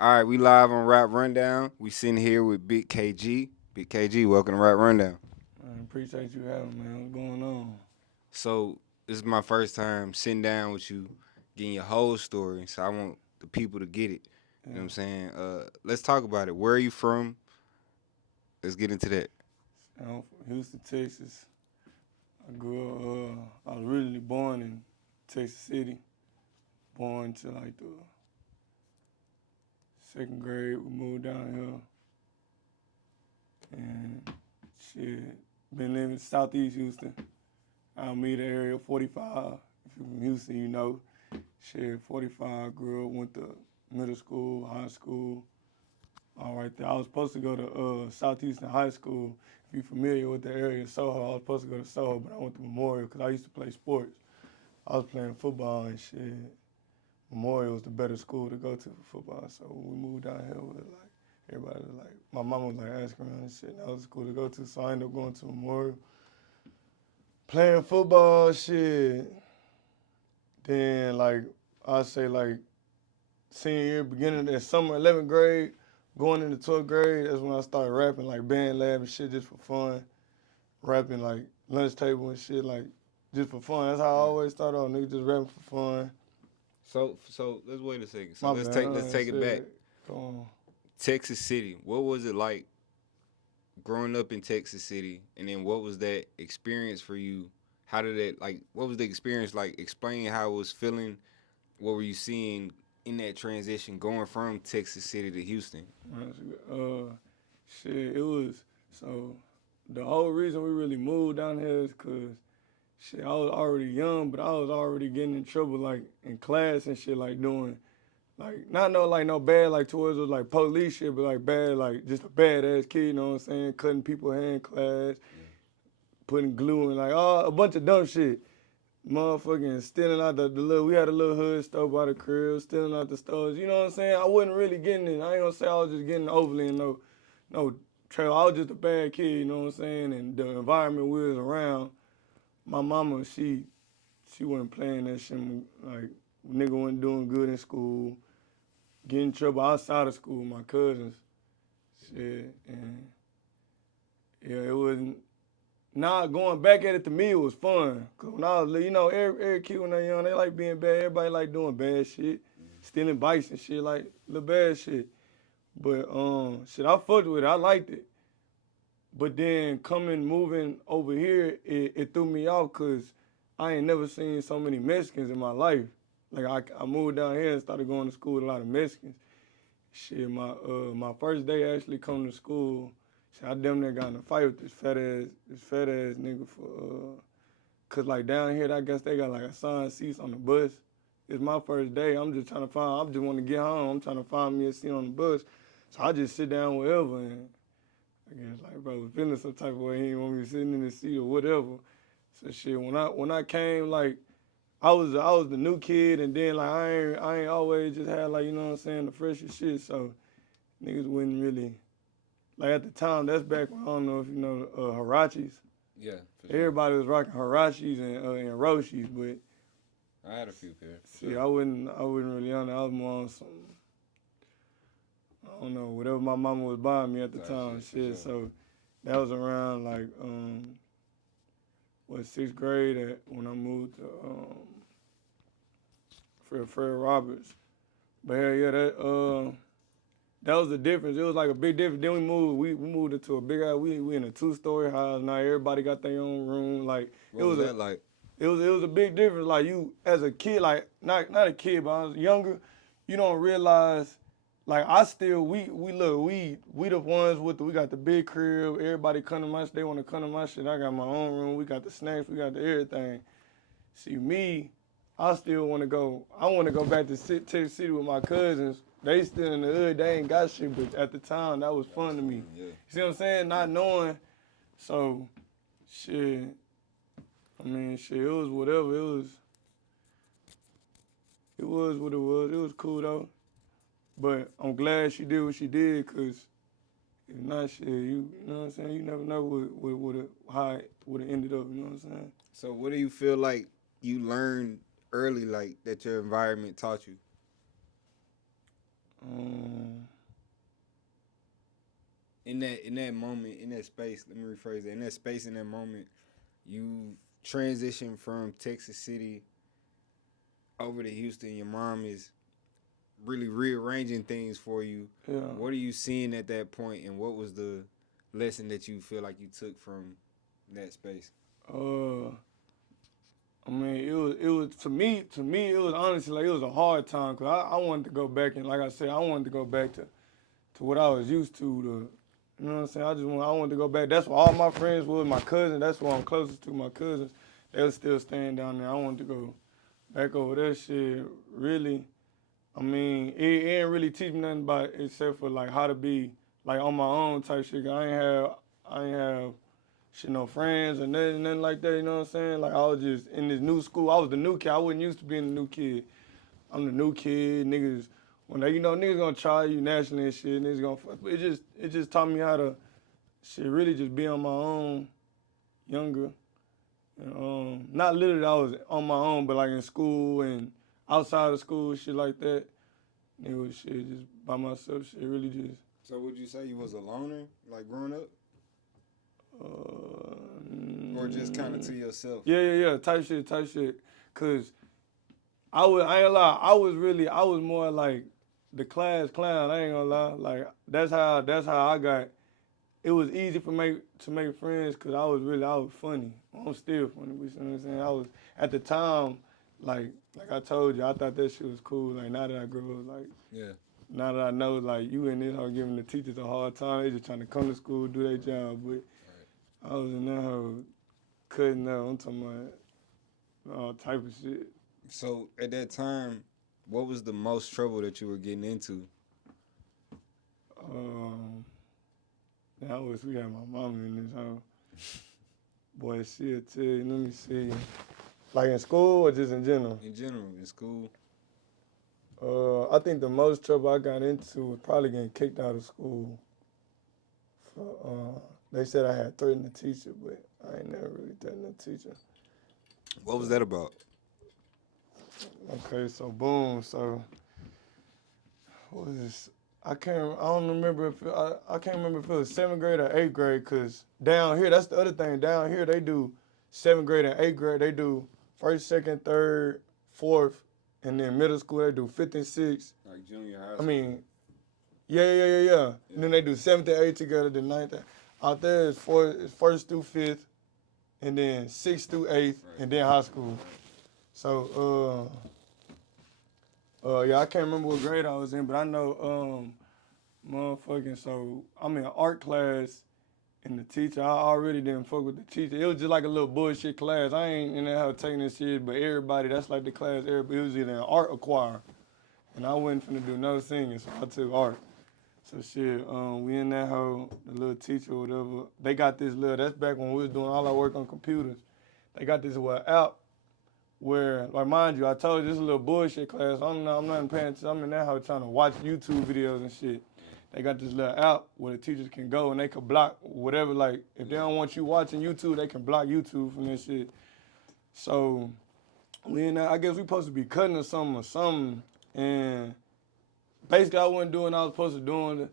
All right, we live on Rap Rundown. We sitting here with Big KG. Big KG, welcome to Rap Rundown. I appreciate you having me, man. What's going on? So this is my first time sitting down with you, getting your whole story. So I want the people to get it. You know what Yeah. I'm saying? Let's talk about it. Where are you from? Let's get into that. I'm from Houston, Texas. I grew up, I was originally born in Texas City. Born to like the second grade. We moved down here and shit. Been living Southeast Houston. I'm meet area 45. If you're from Houston, you know. Shit, 45. Grew up, went to middle school, high school. All right there. I was supposed to go to Southeastern High School. If you're familiar with the area of Soho, I was supposed to go to Soho, but I went to Memorial because I used to play sports. I was playing football and shit. Memorial was the better school to go to for football, so when we moved down here, everybody was like, my mom was like asking around and shit. And that was the school to go to, so I ended up going to Memorial, playing football, shit. Then I say senior year, beginning of that summer, 11th grade, going into 12th grade, that's when I started rapping like band lab and shit just for fun. Rapping like lunch table and shit like just for fun. That's how I always start off, nigga, just rapping for fun. So let's wait a second. So My let's bad, take I let's ain't take it back. said, go on. Texas City. What was it like growing up in Texas City? And then what was that experience for you? How did it like? What was the experience like? Explain how it was feeling. What were you seeing in that transition going from Texas City to Houston? Shit, it was, so the whole reason we really moved down here is because, shit, I was already young, but I was already getting in trouble, like, in class and shit, like, doing, like, not no, like, no bad, like, towards us, like, police shit, but, like, bad, like, just a badass kid, you know what I'm saying? Cutting people hair in class, putting glue in, like, oh, a bunch of dumb shit. Motherfucking stealing out the little, we had a little hood store by the crib, stealing out the stores, you know what I'm saying? I wasn't really getting it. I ain't gonna say I was just getting overly in no trail. I was just a bad kid, you know what I'm saying? And the environment we was around, my mama, she wasn't playing that shit. Like, nigga wasn't doing good in school, getting in trouble outside of school, my cousins, shit. And yeah, it wasn't, nah, going back at it to me, it was fun. Cause when I was, every kid when they're young, they like being bad. Everybody like doing bad shit, stealing bikes and shit, like little bad shit. But shit, I fucked with it. I liked it. But then moving over here, it threw me off because I ain't never seen so many Mexicans in my life. Like I moved down here and started going to school with a lot of Mexicans. Shit, my first day actually coming to school, shit, I damn near got in a fight with this fat ass nigga for cause like down here I guess they got like assigned seats on the bus. It's my first day. I just want to get home. I'm trying to find me a seat on the bus. So I just sit down wherever and I guess like bro was feeling some type of way. He didn't want me sitting in the seat or whatever. So shit, when I came like I was the new kid and then like I ain't always just had like you know what I'm saying the freshest shit. So niggas wouldn't really like at the time. That's back when I don't know if you know Harachis. Yeah, for sure. Everybody was rocking Harachis and Roshis, but I had a few pair for see, sure. I wouldn't really on that. I was more on some I don't know whatever my mama was buying me at the Type time. shit for Shit, sure. so that was around like sixth grade when I moved to Fred Roberts. But hell yeah, that was the difference. It was like a big difference. Then we moved into a big house. We in a 2-story house now. Everybody got their own room. Like it What was was a that like? it was a big difference. Like you as a kid, like not a kid, but I was younger. You don't realize. Like I still we look we the ones we got the big crib. Everybody come to my shit. They want to come to my shit. I got my own room. We got the snacks. We got the everything. See me, I still want to go. I want to go back to Texas City with my cousins. They still in the hood. They ain't got shit, but at the time that was That was fun to me. fun, yeah. You see what I'm saying? Not knowing. So shit. I mean, shit. It was whatever. It was what it was. It was cool though. But I'm glad she did what she did, cause if not, shit, you know what I'm saying. You never know how it would have ended up. You know what I'm saying? So what do you feel like you learned early, like that your environment taught you? in that moment, in that space, let me rephrase that. In that space, in that moment, you transition from Texas City over to Houston. Your mom is really rearranging things for you. Yeah. What are you seeing at that point, and what was the lesson that you feel like you took from that space? Uh, I mean, it was to me it was honestly like it was a hard time because I wanted to go back and like I said I wanted to go back to what I was used to. You know what I'm saying? I wanted to go back. That's where all my friends was. My cousin. That's where I'm closest to. My cousins. They was still staying down there. I wanted to go back over that shit. Really, I mean, it ain't really teach me nothing about it except for like how to be like on my own type shit. I ain't have shit no friends or nothing like that. You know what I'm saying? Like I was just in this new school. I was the new kid. I wasn't used to being the new kid. I'm the new kid. Niggas when they niggas gonna try you nationally and shit. Niggas gonna it just taught me how to shit really just be on my own younger. And, not literally I was on my own, but like in school and outside of school, shit like that. It was shit just by myself. Shit really just. So would you say you was a loner, like growing up, or just kind of to yourself? Yeah. Type shit. Cause I ain't gonna lie. I was more like the class clown. I ain't gonna lie. Like that's how I got. It was easy for me to make friends because I was funny. I'm still funny. You know what I'm saying? I was at the time like I told you, I thought that shit was cool. Like now that I grew up, like Yeah. now that I know, like you in this hoe giving the teachers a hard time. They just trying to come to school, do their job. But I was in that hoe cutting up. I'm talking about all type of shit. So at that time, what was the most trouble that you were getting into? Um, I wish we had my mama in this hoe. Boy, she'll tell you. Let me see. Like in school or just in general? In general, in school. I think the most trouble I got into was probably getting kicked out of school. They said I had threatened the teacher, but I ain't never really threatened the teacher. What was that about? Okay, so boom, so what was this? I don't remember if I can't remember if it was seventh grade or eighth grade. Cause down here, that's the other thing. Down here, they do seventh grade and eighth grade. They do first, second, third, fourth, and then middle school they do fifth and sixth. Like junior high I school? mean, yeah. And then they do seventh and eighth together. The ninth. Out there is first through fifth, and then sixth through eighth, Right. and then high school. So yeah, I can't remember what grade I was in, but I know motherfucking. So I'm in art class, and the teacher, I already didn't fuck with the teacher. It was just like a little bullshit class. I ain't in there how taking this shit, but everybody, that's like the class. Everybody, it was either in art or choir, and I wasn't finna do no singing, so I took art. So shit, we in that hoe, the little teacher or whatever. They got this little. That's back when we was doing all our work on computers. They got this app where, like, mind you, I told you this is a little bullshit class. I'm not even paying attention. I'm in that hoe trying to watch YouTube videos and shit. They got this little app where the teachers can go and they can block whatever. Like, if they don't want you watching YouTube, they can block YouTube from this shit. So we in that. I guess we supposed to be cutting or something. And basically, I wasn't doing what I was supposed to do.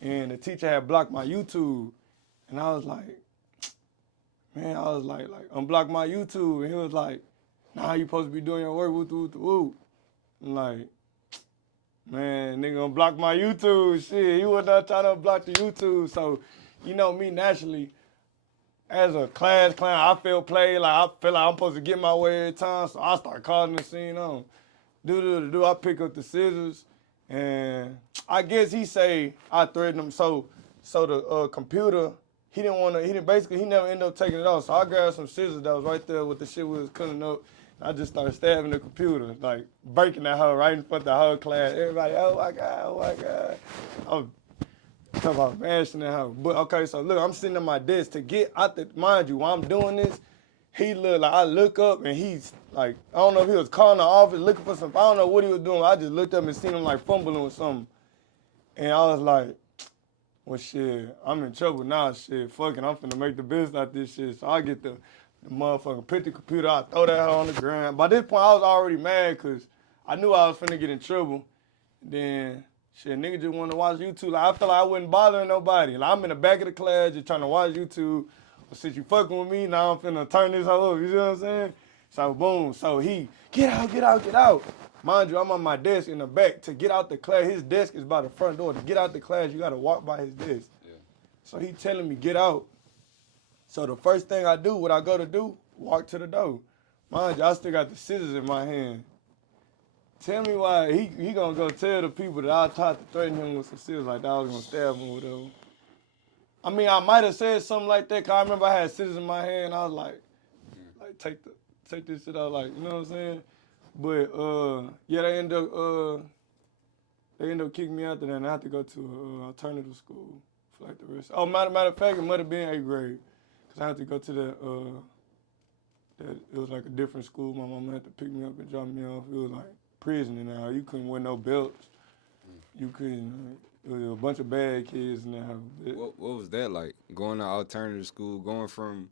And the teacher had blocked my YouTube. And I was like, man, unblock my YouTube. And he was like, nah, you supposed to be doing your work, woo. I'm like, man, nigga gonna block my YouTube. Shit, he was not trying to block the YouTube. So, you know me naturally, as a class clown, I feel played. Like, I feel like I'm supposed to get my way every time. So I start calling the scene on. Do. I pick up the scissors. And I guess he say I threatened him. So the computer, he never ended up taking it off. So I grabbed some scissors that was right there with the shit we was cutting up. I just started stabbing the computer, like breaking that hoe right in front of the whole class. Everybody, oh my God. I was talking about mashing that hoe. But okay, so look, I'm sitting at my desk to get out the, mind you, while I'm doing this, I look up and he's like, I don't know if he was calling the office looking for something. I don't know what he was doing. I just looked up and seen him like fumbling with something. And I was like, well, shit, I'm in trouble now. Shit, fucking, I'm finna make the business out this shit. So I get the motherfucker, pick the computer out, throw that hoe on the ground. By this point, I was already mad because I knew I was finna get in trouble. Then Shit, nigga just want to watch YouTube. Like, I feel like I wasn't bothering nobody. Like, I'm in the back of the class just trying to watch YouTube. But since you fucking with me, now I'm finna turn this hoe up. You see what I'm saying? So, boom. So he, get out, get out, get out. Mind you, I'm on my desk in the back. To get out the class, his desk is by the front door. To get out the class, you got to walk by his desk. Yeah. So he telling me, get out. So the first thing I do, what I go to do, walk to the door. Mind you, I still got the scissors in my hand. Tell me why he gonna go tell the people that I tried to threaten him with some scissors, like that I was gonna stab him or whatever. I mean, I might have said something like that, cause I remember I had scissors in my hand. I was like take this shit out, like, you know what I'm saying? But yeah, they end up kicking me out there, and I had to go to an alternative school for like the rest. Oh, matter of fact, it might have been 8th grade, cause I had to go to that it was like a different school. My mama had to pick me up and drop me off. It was like prison in there. You couldn't wear no belts. You couldn't. It was a bunch of bad kids in there. What was that like? Going to alternative school, going from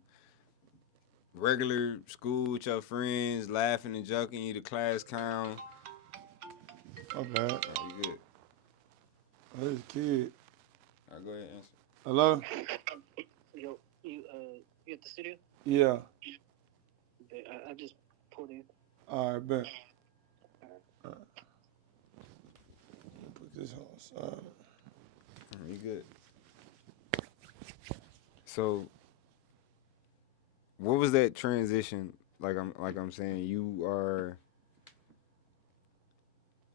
regular school with your friends, laughing and joking, you the class clown. My bad. Oh, you good? Oh, this kid. All right, go ahead and answer. Hello? Yo, you at the studio? Yeah. Okay, I just pulled in. All right, bet. All right. Put this on side. You good? So, what was that transition? Like I'm saying, you are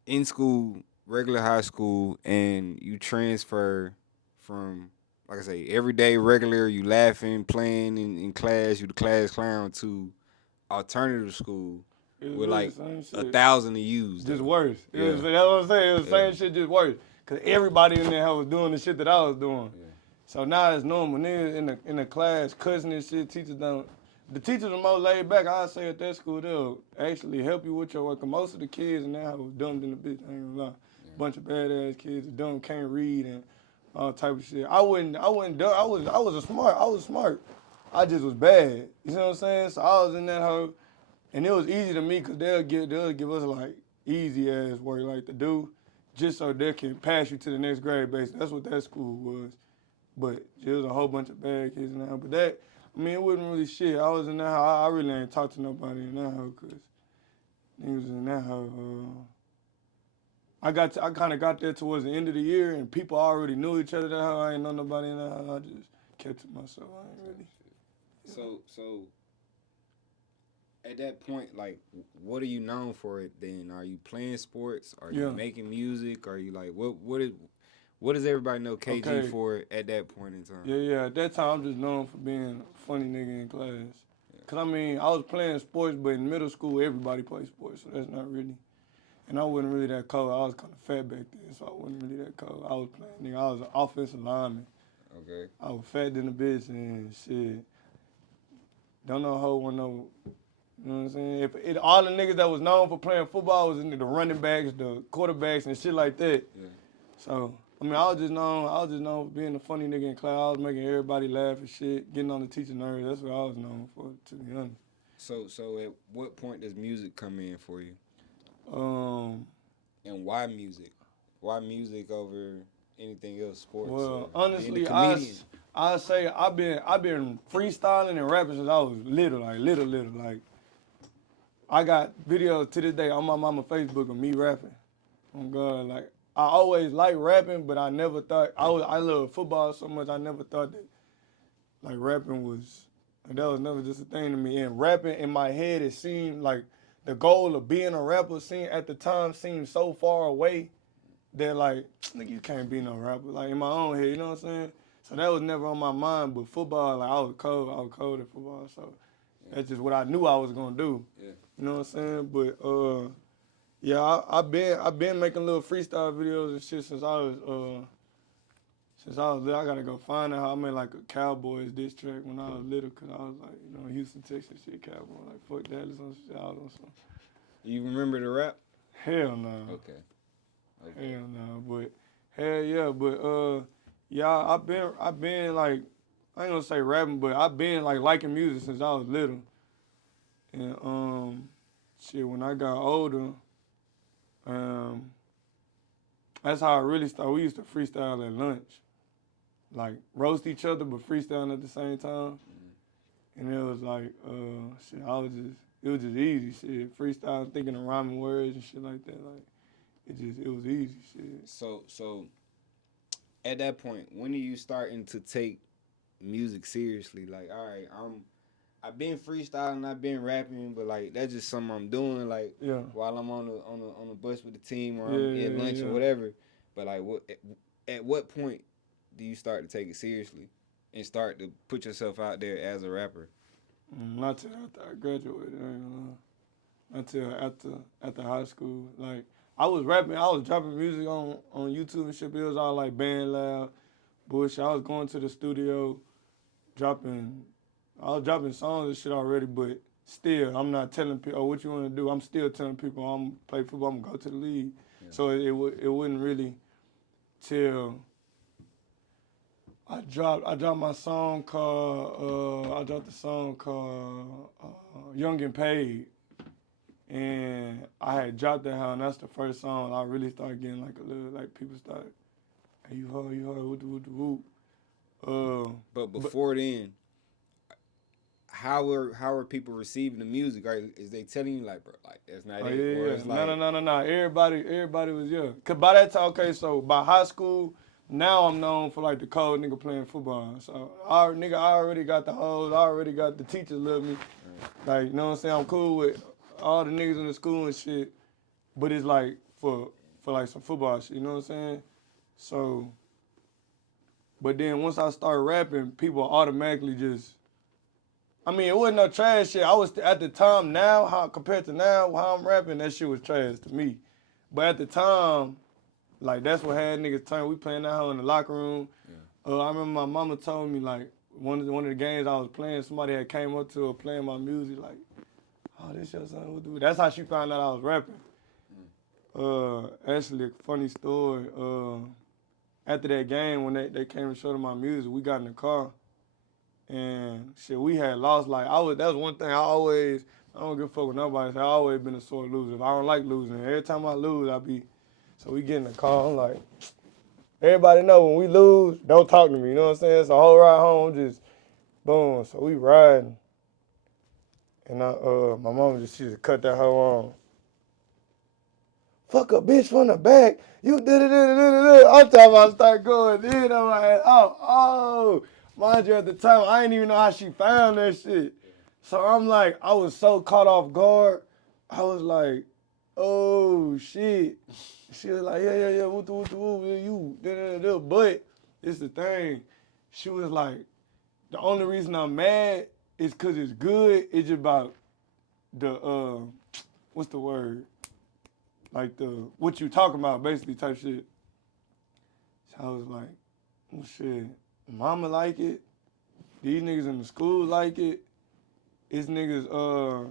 in school, regular high school, and you transfer from, like I say, everyday regular, you laughing, playing in class, you the class clown, to alternative school with Really like the same shit. 1,000 to use. Just though. worse. Yeah. That's what I'm saying. It was the Yeah. same shit, just worse. Cause everybody in there was doing the shit that I was doing. Yeah. So now it's normal. Niggas in the class cussing and shit. Teachers don't. The teachers are more laid back. I say at that school they'll actually help you with your work. 'Cause most of the kids in there was dumb than the bitch. I ain't gonna lie. Bunch of badass kids, dumb, can't read and all type of shit. I wasn't dumb. I was smart. I was smart. I just was bad. You know what I'm saying? So I was in that hoe, and it was easy to me because they'll give us like easy ass work like to do, just so they can pass you to the next grade. Basically, that's what that school was. But there was a whole bunch of bad kids in there. But that, I mean, it wasn't really shit. I was in that hoe. I really ain't talked to nobody in that hoe because niggas in that hoe. I kind of got there towards the end of the year, and people already knew each other. That hoe, I ain't know nobody in that hoe. I just kept to myself. I ain't really. So at that point, like, what are you known for? It then? Are you playing sports? Are you making music? Are you like what does everybody know KG Okay. for at that point in time? Yeah. At that time, I'm just known for being a funny nigga in class. Cause I mean, I was playing sports, but in middle school, everybody played sports, so that's not really. And I wasn't really that cold. I was kind of fat back then, so I wasn't really that cold. I was playing, nigga. I was an offensive lineman. Okay. I was fat than a bitch and shit. Don't know how one know. You know what I'm saying? If all the niggas that was known for playing football was the running backs, the quarterbacks, and shit like that. Yeah. So I mean, I was just known for being a funny nigga in class. I was making everybody laugh and shit, getting on the teacher nerves. That's what I was known for, to be honest. So at what point does music come in for you? And why music? Why music over anything else? Sports? Well, honestly, I I say I've been freestyling and rapping since I was little. Like I got videos to this day on my mama Facebook of me rapping. Oh God, like I always liked rapping, but I never thought I love football so much. I never thought that like rapping was that was never just a thing to me. And rapping in my head, it seemed like the goal of being a rapper at the time seemed so far away that like, nigga, you can't be no rapper. Like in my own head, you know what I'm saying? So that was never on my mind. But football, like I was cold at football. So that's just what I knew I was gonna do. Yeah. You know what I'm saying? But yeah, I've been making little freestyle videos and shit since I was little. I gotta go find out how I made like a Cowboys diss track when I was little, cause I was like, you know, Houston, Texas shit, Cowboy, like fuck Dallas on shit. I was on some. You remember the rap? Hell no. Okay. Hell no. But hell yeah. But yeah, I've been like, I ain't gonna say rapping, but I've been like liking music since I was little. And shit, when I got older, That's how I really started. We used to freestyle at lunch, like roast each other but freestyling at the same time. And it was like, shit, it was just easy shit. Freestyle, thinking of rhyming words and shit like that. Like, it was easy shit. So at that point, when are you starting to take music seriously? Like, all right, I've been freestyling, I've been rapping, but like that's just something I'm doing. Like Yeah, while I'm on the bus with the team or yeah, I'm at yeah, lunch or yeah. whatever. But like, at what point do you start to take it seriously and start to put yourself out there as a rapper? Not till after I graduated. I ain't gonna lie. Not till after high school. Like I was rapping, I was dropping music on YouTube and shit. But it was all like band lab bullshit. I was going to the studio, dropping. I was dropping songs and shit already, but still, I'm not telling people, oh, what you want to do. I'm still telling people I'm play football. I'm gonna go to the league. Yeah. So it wouldn't really till I dropped my song called I dropped the song called Young and Paid, and I had dropped that how, and that's the first song I really started getting like a little like people started, hey, you heard, whoop the whoop. But But before then, how are people receiving the music? Right? Is they telling you like, bro, like that's not oh it, yeah, or yeah, it's no, like, no, no, no, no. Everybody was yeah. Cause by that time, okay, so by high school, now I'm known for like the cold nigga playing football. So I already got the hoes, I already got the teachers love me. Like, you know what I'm saying? I'm cool with all the niggas in the school and shit. But it's like for like some football shit, you know what I'm saying? So, but then once I started rapping, people automatically just. I mean, it wasn't no trash shit. I was at the time now, how compared to now, how I'm rapping, that shit was trash to me. But at the time, like that's what had niggas turn. We playing that hoe in the locker room. yeah. I remember my mama told me like one of the games I was playing, somebody had came up to her playing my music like, oh, this your son. Who do it? That's how she found out I was rapping. Actually, a funny story. After that game, when they came and showed her my music, we got in the car and shit, we had lost. Like that was one thing I don't give a fuck with nobody. So I always been a sore loser. If I don't like losing, every time I lose, so we get in the car. I'm like, everybody know when we lose, don't talk to me. You know what I'm saying? So whole ride home, just boom. So we riding, and my mom she just cut that hoe on. Fuck a bitch from the back. You did it. I'm talking about start going in. I'm like, oh. Mind you, at the time, I didn't even know how she found that shit. So I'm like, I was so caught off guard. I was like, oh shit. She was like, yeah, what the, yeah, you, da. But it's the thing. She was like, the only reason I'm mad is because it's good. It's just about the, what's the word? Like the what you talking about, basically type shit. So I was like, well, shit, mama like it. These niggas in the school like it. These niggas,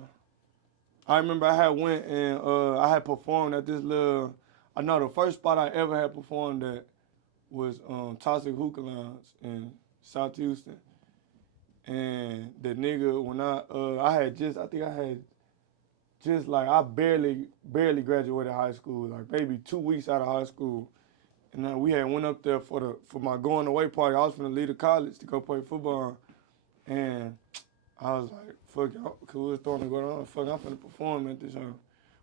I remember I had went and I had performed at this little. I know the first spot I ever had performed at was Toxic Hookah Lounge in South Houston. And the nigga when I think I had just like I barely graduated high school, like maybe 2 weeks out of high school. And then we had went up there for my going away party. I was finna leave the college to go play football. And I was like, fuck y'all, cause we was throwing it going on. Fuck, I'm finna perform at this show.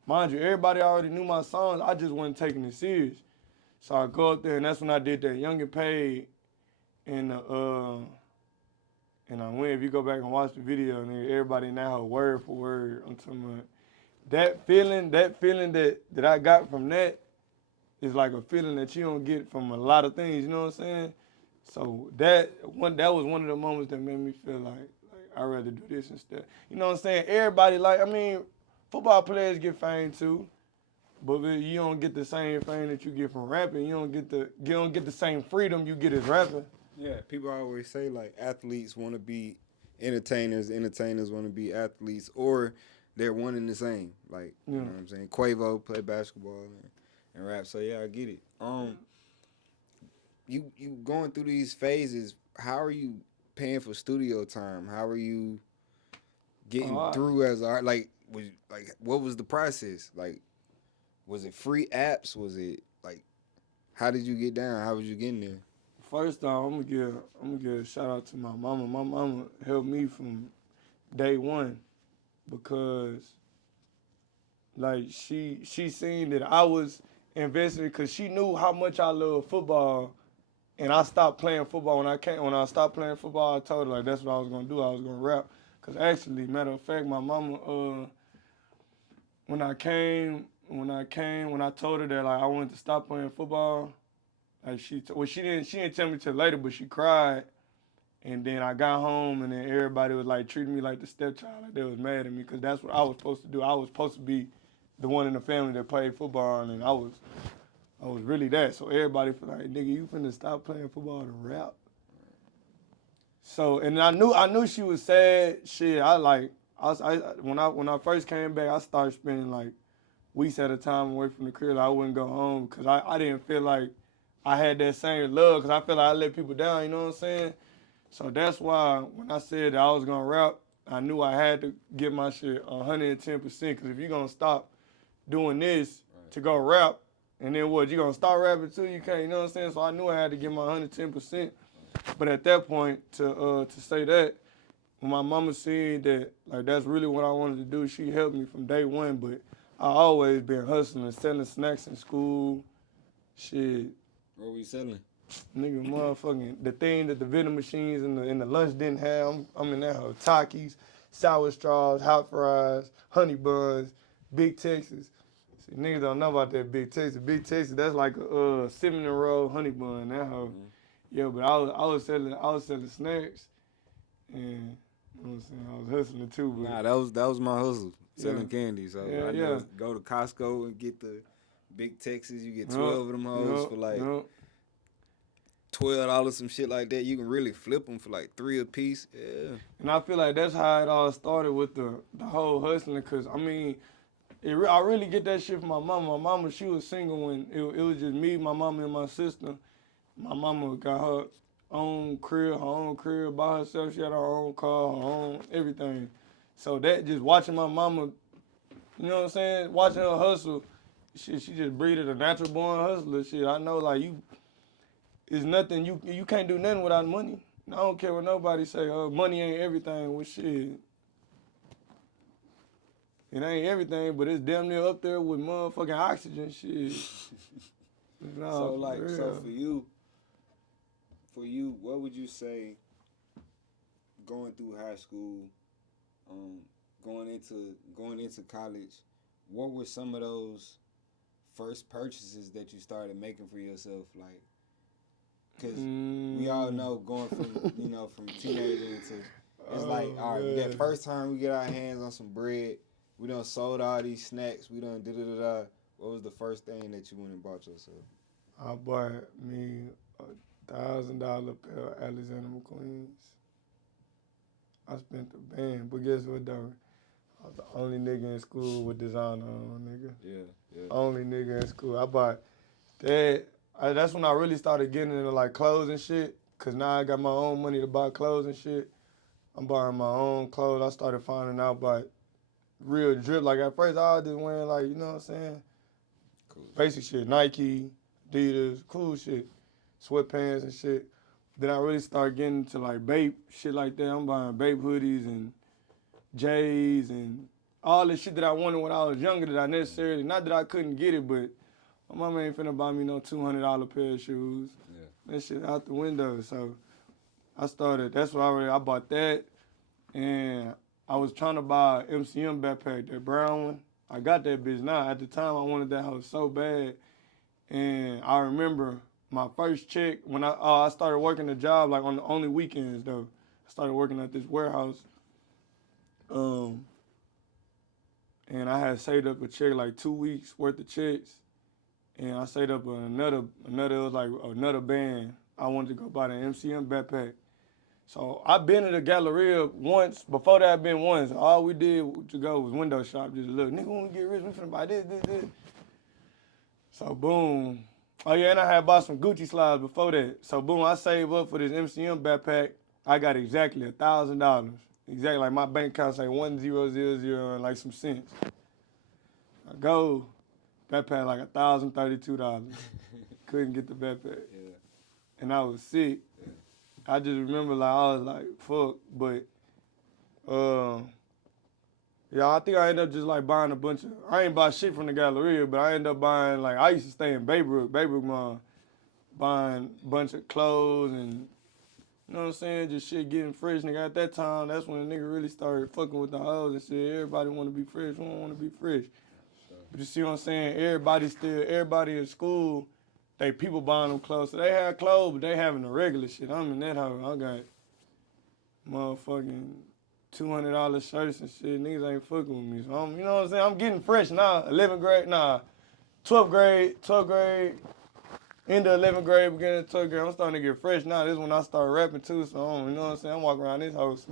Mind you, everybody already knew my songs. I just wasn't taking it serious. So I go up there and that's when I did that Young and Paid and and I went, if you go back and watch the video, nigga, everybody now word for word. I'm talking about that feeling that I got from that is like a feeling that you don't get from a lot of things, you know what I'm saying? So that was one of the moments that made me feel like I'd rather do this instead. You know what I'm saying? Everybody like I mean, football players get fame too, but you don't get the same fame that you get from rapping. You don't get the same freedom you get as rapping. Yeah, people always say like athletes want to be entertainers, entertainers want to be athletes, or they're one and the same. Like you Yeah. know what I'm saying. Quavo play basketball and rap. So yeah, I get it. You going through these phases. How are you paying for studio time? How are you Oh, getting through as art? Like what was the process? Like was it free apps? Was it like How did you get down? How was you getting there? First off, I'm gonna give a shout out to my mama. My mama helped me from day one because like she seen that I was invested because she knew how much I love football, and I stopped playing football when I stopped playing football. I told her like that's what I was gonna do. I was gonna rap. Cause actually, matter of fact, my mama when I told her that like I wanted to stop playing football, like she didn't tell me till later, but she cried. And then I got home, and then everybody was like treating me like the stepchild, like they was mad at me, because that's what I was supposed to do. I was supposed to be the one in the family that played football, and I was really that. So everybody feel like, nigga, you finna stop playing football to rap. So and I knew she was sad. Shit, when I first came back, I started spending like weeks at a time away from the crib. I wouldn't go home because I didn't feel like I had that same love, because I feel like I let people down. You know what I'm saying? So that's why when I said that I was gonna rap, I knew I had to get my shit 110%. Because if you're gonna stop doing this to go rap, and then what, you gonna start rapping too? You can't, you know what I'm saying? So I knew I had to get my 110%. But at that point, to say that, when my mama seen that, like that's really what I wanted to do, she helped me from day one. But I always been hustling, selling snacks in school, shit. What were you selling? Nigga, motherfucking the thing that the vending machines in the lunch didn't have. I'm in that hoe. Takis, sour straws, hot fries, honey buns, Big Texas. See, niggas don't know about that Big Texas. Big Texas, that's like a cinnamon roll honey bun. That hoe. Mm-hmm. Yeah, but I was selling snacks, and you know what I'm saying, I was hustling too. But Nah, that was my hustle, yeah, selling candy. So yeah, I yeah. know go to Costco and get the big Texas. You get Yup, 12 of them hoes yup, for like yup. $12, some shit like that. You can really flip them for like three a piece. Yeah. And I feel like that's how it all started with the whole hustling. Cause I mean, I really get that shit from my mama. My mama, she was single when it was just me, my mama, and my sister. My mama got her own crib by herself. She had her own car, her own everything. So that just watching my mama, you know what I'm saying, watching her hustle, she just breeded a natural born hustler. Shit, I know like it's nothing you can't do nothing without money. I don't care what nobody say. Money ain't everything. Well, shit, it ain't everything, but it's damn near up there with motherfucking oxygen. Shit. So No, for like, so real. for you, what would you say going through high school, um, going into college? What were some of those first purchases that you started making for yourself? Like, cause we all know going from from teenager into it's like, Oh all right, that man. first time we get our hands on some bread, we done sold all these snacks, we done da da da da. What was the first thing that you went and bought yourself? I bought me $1,000 pair of Alexander McQueen's. I spent the band, but guess what though? I was the only nigga in school with designer on, nigga. Yeah, yeah. Only nigga in school. I bought that. That's when I really started getting into like clothes and shit. Cause now I got my own money to buy clothes and shit. I'm buying my own clothes. I started finding out about real drip. Like at first I was just wearing like, you know what I'm saying? Cool Basic shit. Nike, Adidas, cool shit. Sweatpants and shit. Then I really started getting into like Bape, shit like that. I'm buying Bape hoodies and J's and all the shit that I wanted when I was younger that I necessarily, not that I couldn't get it, but my mama ain't finna buy me no $200 pair of shoes. Yeah. That shit out the window. So that's what I bought that. And I was trying to buy an MCM backpack, that brown one. I got that bitch now. At the time, I wanted that house so bad. And I remember my first check when I started working the job like on the only weekends though. I started working at this warehouse. Um, and I had saved up a check like 2 weeks worth of checks. And I saved up another it was like another band. I wanted to go buy the MCM backpack. So I been to the Galleria once. Before that, I been once. All we did to go was window shop. Just look, nigga, when we get rich, we finna buy this. So boom. Oh yeah, and I had bought some Gucci slides before that. So boom, I saved up for this MCM backpack. I got exactly $1,000. Exactly like my bank account say 1000 and like some cents. I go, backpack like $1,032. couldn't get the backpack, Yeah. and I was sick. Yeah. I just remember like I was like fuck, but uh, yeah, I think I ended up just like buying a bunch of. I ain't buy shit from the Galleria, but I ended up buying like I used to stay in Baybrook, Mall, buying a bunch of clothes and you know what I'm saying, just shit getting fresh. Nigga, at that time, that's when the nigga really started fucking with the hoes and shit. Everybody want to be fresh, who don't want to be fresh. Sure. But you see what I'm saying? Everybody in school, they people buying them clothes. So they have clothes, but they having the regular shit. I'm in that house. I got motherfucking $200 shirts and shit. Niggas ain't fucking with me. So you know what I'm saying? I'm getting fresh now. 11th grade, 12th grade, end of 11th grade, beginning of 12th grade. I'm starting to get fresh now. This is when I start rapping too. So you know what I'm saying? I'm walking around this house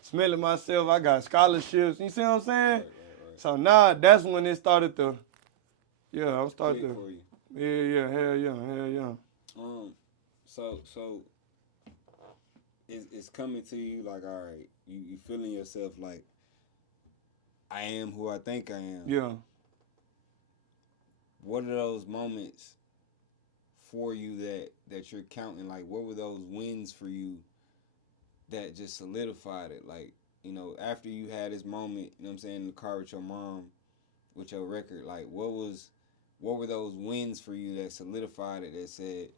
smelling myself. I got scholarships. You see what I'm saying? Right. So now that's when it started to, yeah, I'm starting Click to, for you. yeah, hell yeah. So it's coming to you like, all right, you feeling yourself like I am who I think I am. Yeah. What are those moments for you that you're counting? Like, what were those wins for you that just solidified it? Like, you know, after you had this moment, you know what I'm saying, in the car with your mom, with your record, like, what were those wins for you that solidified it, that said,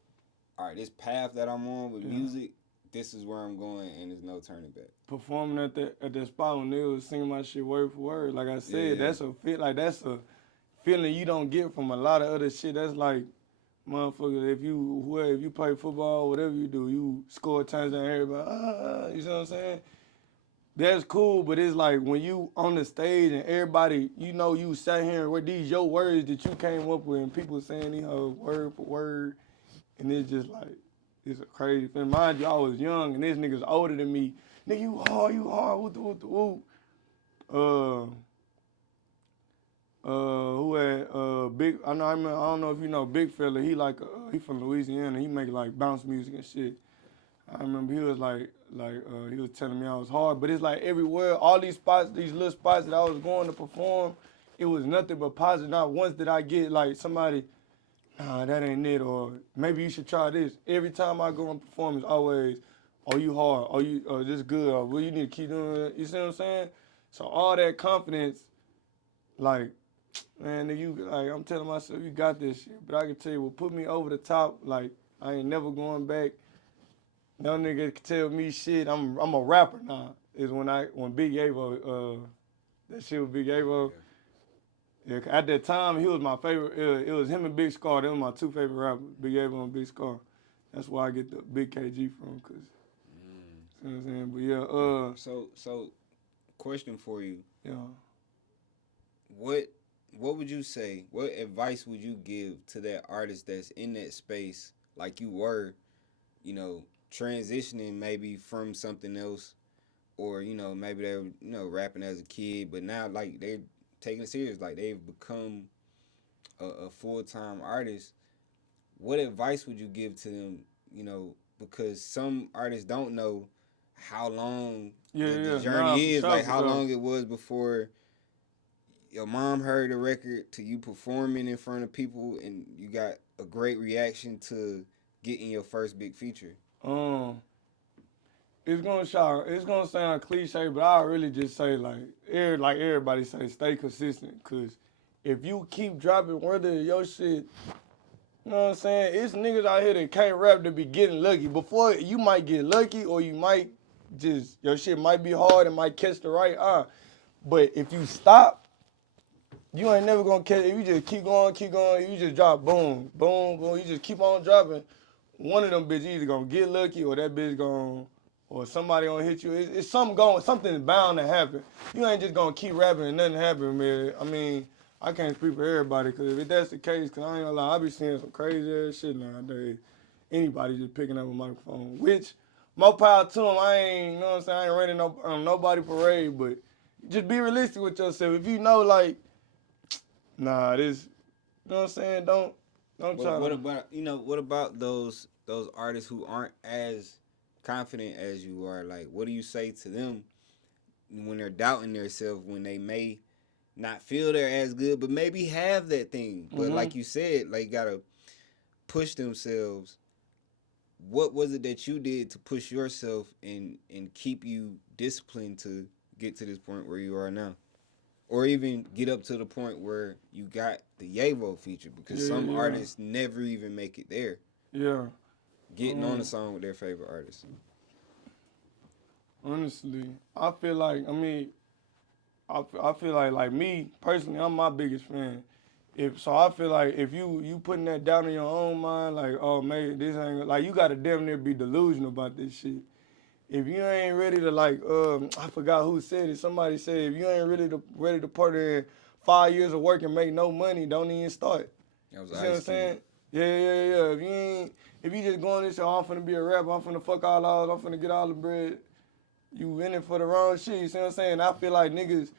all right, this path that I'm on with music, this is where I'm going, and there's no turning back. Performing at that spot when they was singing my shit word for word, like I said, that's a feeling you don't get from a lot of other shit. That's like, motherfucker, if you play football, whatever you do, you score a touchdown, everybody, you see what I'm saying? That's cool, but it's like when you on the stage and everybody, you know, you sat here with these your words that you came up with, and people saying these whole word for word, and it's just like, it's a crazy thing. Mind you, I was young, and this nigga's older than me. Nigga, you hard, whoop. Uh, who had big? I don't know if you know Big Fella. He like he from Louisiana. He make like bounce music and shit. I remember he was he was telling me I was hard, but it's like everywhere, all these spots, these little spots that I was going to perform, it was nothing but positive. Not once did I get like somebody, nah, that ain't it, or maybe you should try this. Every time I go and perform, it's always, oh, you hard, oh, you, this good, or well, you need to keep doing it. You see what I'm saying? So all that confidence, like, man, like, I'm telling myself, you got this shit. But I can tell you, what put me over the top, like, I ain't never going back. No nigga can tell me shit. I'm a rapper now. Is when Big Avo, that shit with Big Avo. Yeah, at that time he was my favorite. It was him and Big Scar. They were my two favorite rappers, Big Avo and Big Scar. That's where I get the Big KG from, cause you know what I'm saying. But yeah, So question for you. yeah. What would you say? What advice would you give to that artist that's in that space, like you were, you know, transitioning maybe from something else, or you know maybe they were rapping as a kid, but now like they're taking it serious, like they've become a full time artist. What advice would you give to them? You know, because some artists don't know how long the Nah, journey is, like for how sure. long it was before your mom heard the record to you performing in front of people and you got a great reaction to getting your first big feature. Um, it's gonna sound cliche, but I really just say like everybody say, stay consistent. Cause if you keep dropping, whether your shit, you know what I'm saying, it's niggas out here that can't rap to be getting lucky. Before you might get lucky, or you might just your shit might be hard and might catch the right eye. But if you stop, you ain't never gonna catch. If you just keep going, you just drop boom, you just keep on dropping. One of them bitches either gonna get lucky or that bitch gonna, or somebody gonna hit you. It's something bound to happen. You ain't just gonna keep rapping and nothing happen, man. I mean, I can't speak for everybody, cause if that's the case, cause I ain't gonna lie, I be seeing some crazy ass shit nowadays. Anybody just picking up a microphone, which more power to them. I ain't, you know what I'm saying, I ain't running nobody parade, but just be realistic with yourself. If you know, like, nah, this, you know what I'm saying, don't try What to. about what about those artists who aren't as confident as you are? Like, what do you say to them when they're doubting themselves, when they may not feel they're as good, but maybe have that thing? But Mm-hmm. like you said, like gotta push themselves, what was it that you did to push yourself and keep you disciplined to get to this point where you are now? Or even get up to the point where you got the Yavo feature, because Yeah, some yeah, artists never even make it there. yeah. Getting on a Um, song with their favorite artist. Honestly, I feel like, I mean, I feel like me personally, I'm my biggest fan. If so, I feel like if you putting that down in your own mind, like, oh man, this ain't like, you gotta damn near be delusional about this shit. If you ain't ready to, like, I forgot who said it. Somebody said if you ain't really ready to put in 5 years of work and make no money, don't even start. That was You see what Ice I'm Cube. saying? Yeah. If you just going this, I'm finna be a rapper, I'm finna fuck all out, I'm finna get all the bread. You in it for the wrong shit. You see what I'm saying? I feel like niggas,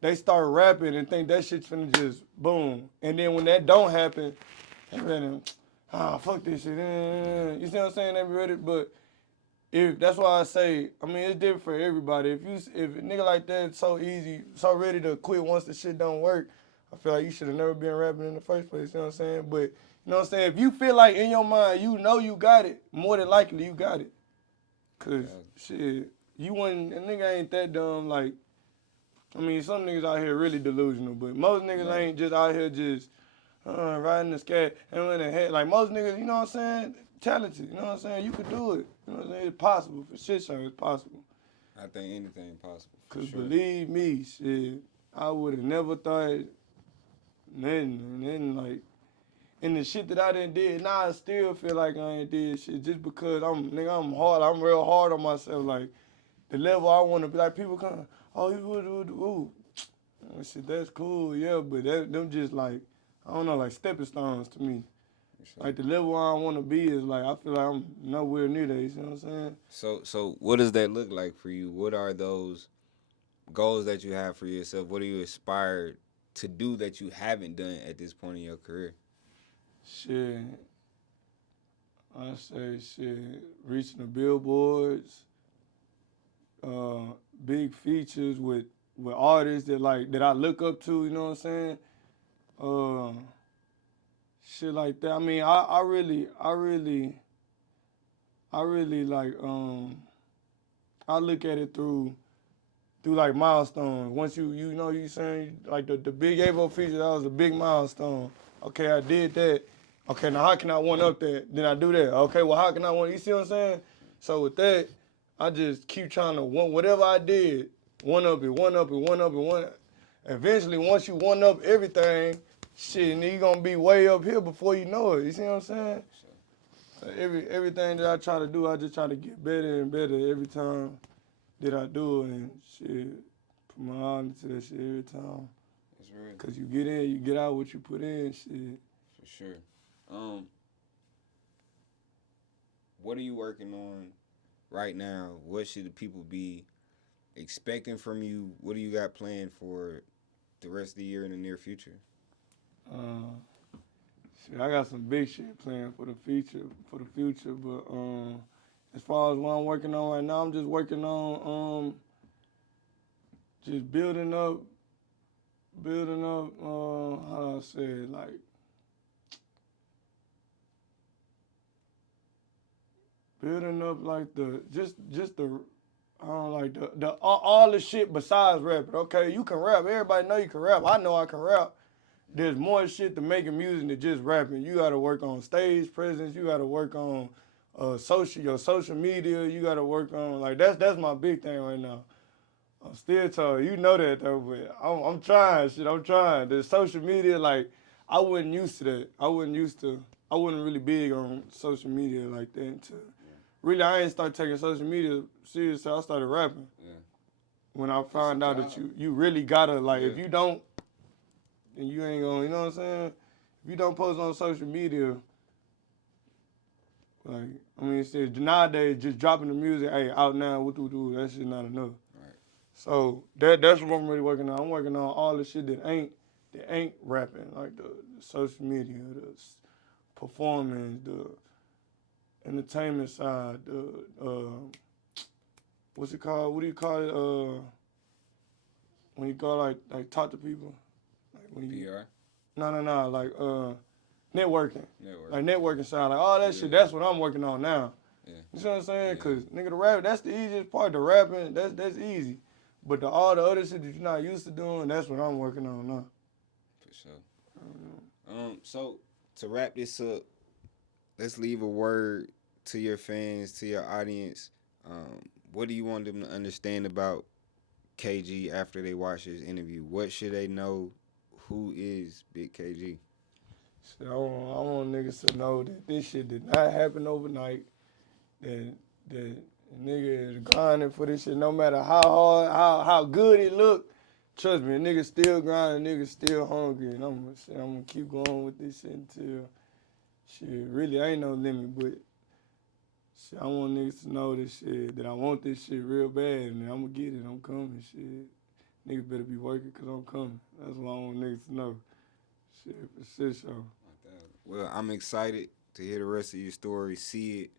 they start rapping and think that shit's finna just boom. And then when that don't happen, they ready, fuck this shit. You see what I'm saying? They be ready, but if that's why I say, I mean, it's different for everybody. If a nigga like that so easy, so ready to quit once the shit don't work, I feel like you should have never been rapping in the first place. You know what I'm saying? But you know what I'm saying? If you feel like in your mind you know you got it, more than likely you got it. Cause shit, you wouldn't. A nigga ain't that dumb. Like, I mean, some niggas out here really delusional, but most niggas Right. ain't just out here just riding the scat and in the head. Like most niggas, you know what I'm saying? Talented. You know what I'm saying? You could do it. You know what I'm saying? It's possible. For shit show, it's possible. I think anything possible for Cause sure. believe me, shit, I would have never thought nothing. And then like, and the shit that I done did, now I still feel like I ain't did shit just because I'm hard. I'm real hard on myself. Like the level I want to be. Like people come, oh you would. Shit, that's cool, yeah, but them just like, I don't know, like stepping stones to me. For sure. Like the level I want to be is like, I feel like I'm nowhere near that. You see what I'm saying? So what does that look like for you? What are those goals that you have for yourself? What are you aspired to do that you haven't done at this point in your career? Shit, I say shit, reaching the billboards, uh, big features with artists that I look up to. You know what I'm saying? Uh, Shit like that. I mean, I really like I look at it through like milestones. Once you know you saying like the big Avo feature, that was a big milestone. Okay, I did that. Okay, now how can I one up that? Then I do that. Okay, well how can I one? You see what I'm saying? So with that, I just keep trying to one whatever I did, one up it, one up it, one up it, one. Eventually, once you one up everything, shit, and you gonna be way up here before you know it. You see what I'm saying? So everything that I try to do, I just try to get better and better every time that I do it, and shit, put my all into that shit every time. That's real. Cause you get in, you get out what you put in, shit. For sure. Um, what are you working on right now? What should the people be expecting from you? What do you got planned for the rest of the year in the near future? Uh, Shit, I got some big shit planned for the future, but as far as what I'm working on right now, I'm just working on just building up, how do I say it, like building up like just the I don't like the all the shit besides rapping. Okay, you can rap. Everybody know you can rap. I know I can rap. There's more shit to making music than just rapping. You gotta work on stage presence. You gotta work on your social media. You gotta work on like that's my big thing right now. I'm still told you know that though, but I'm trying shit. I'm trying the social media. Like I wasn't used to that. I wasn't really big on social media like that until really I ain't start taking social media seriously. I started rapping Yeah. when I It's a found out that job. you really gotta like Yeah. if you don't, then you ain't gonna. You know what I'm saying? If you don't post on social media, like I mean, shit, nowadays just dropping the music, hey, out now, that shit not enough. Right. So that's what I'm really working on. I'm working on all the shit that ain't rapping, like the social media, performance, the entertainment side, the what's it called? What do you call it? When you go like talk to people, like when you PR. no like networking. Network. Like networking side, like all that shit. That's what I'm working on now. Yeah. You see what I'm saying? Yeah. Cause nigga, the rap, that's the easiest part. The rapping, that's easy. But all the other shit that you're not used to doing, that's what I'm working on now. For sure. So to wrap this up, let's leave a word to your fans, to your audience. What do you want them to understand about KG after they watch this interview? What should they know? Who is Big KG? So I want niggas to know that this shit did not happen overnight. That nigga is grinding for this shit, no matter how hard, how good it look. Trust me, nigga still grinding, nigga still hungry, and I'm gonna keep going with this shit until shit. Really, ain't no limit, but shit, I want niggas to know this shit, that I want this shit real bad, and I'm gonna get it. I'm coming, shit. Niggas better be working, cause I'm coming. That's what I want niggas to know. Shit, for sure. Well, I'm excited to hear the rest of your story, see it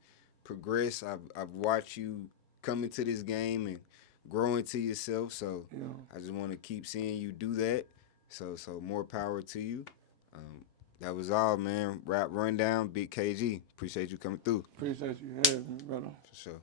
progress. I've watched you come into this game and grow into yourself. So Yeah. I just want to keep seeing you do that. So more power to you. That was all, man. Rap rundown, Big KG. Appreciate you coming through. Appreciate you having me, brother. For sure.